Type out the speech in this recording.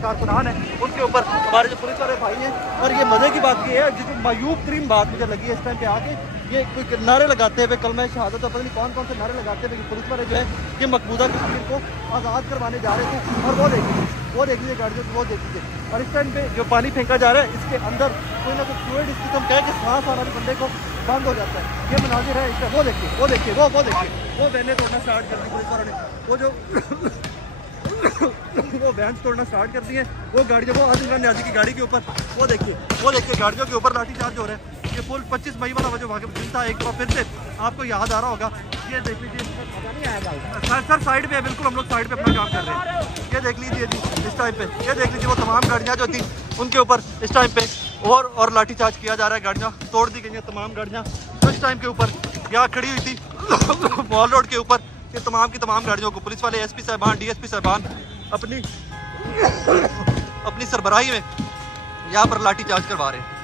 कारकुनान है उनके ऊपर हमारे जो पुलिस वाले भाई हैं। और ये मज़े की बात ये है, जो मायूब तरीन बात मुझे लगी है इस टाइम पे आके, ये कोई नारे लगाते हुए कलमा शहादत, पता नहीं कौन कौन से नारे लगाते हुए पुलिस वाले जो है ये मकबूजा कश्मीर को आज़ाद करवाने जा रहे थे। और वो देख लीजिए गाड़ियों को, वो देख लीजिए। और इस टाइम पे जो पानी फेंका जा रहा है इसके अंदर कोई ना कोई फ्लूइड इस किस्म का है कि सांस आना भी बंदे को बंद हो जाता है। ये मनाजिर है इसका, वो देखिए वो वैने तोड़ना स्टार्ट कर दी पुलिस वालों ने। वो जो वो वैन तोड़ना स्टार्ट कर दिए, वो गाड़ियों, वो आज इमरान न्याजी की गाड़ी के ऊपर वो देखिए गाड़ियों के ऊपर लाठीचार्ज हो रहा है। ये पुल 25 मई वाला जो वहाँ दिन था, एक बार फिर से आपको याद आ रहा होगा। ये देख लीजिए सर साइड पे है, बिल्कुल हम लोग साइड पे अपना काम कर रहे हैं। ये देख लीजिए जी इस टाइम पे, ये देख लीजिए वो तमाम गाड़ियाँ जो थी उनके ऊपर इस टाइम पे और लाठीचार्ज किया जा रहा है। गाड़ियाँ तोड़ दी गई हैं, तमाम गाड़ियाँ जो इस टाइम के ऊपर यहाँ खड़ी हुई थी मॉल रोड के ऊपर, ये तमाम की तमाम गाड़ियों को पुलिस वाले एसपी साहबान, डीएसपी साहबान अपनी सरबराही में यहाँ पर लाठीचार्ज करवा रहे हैं।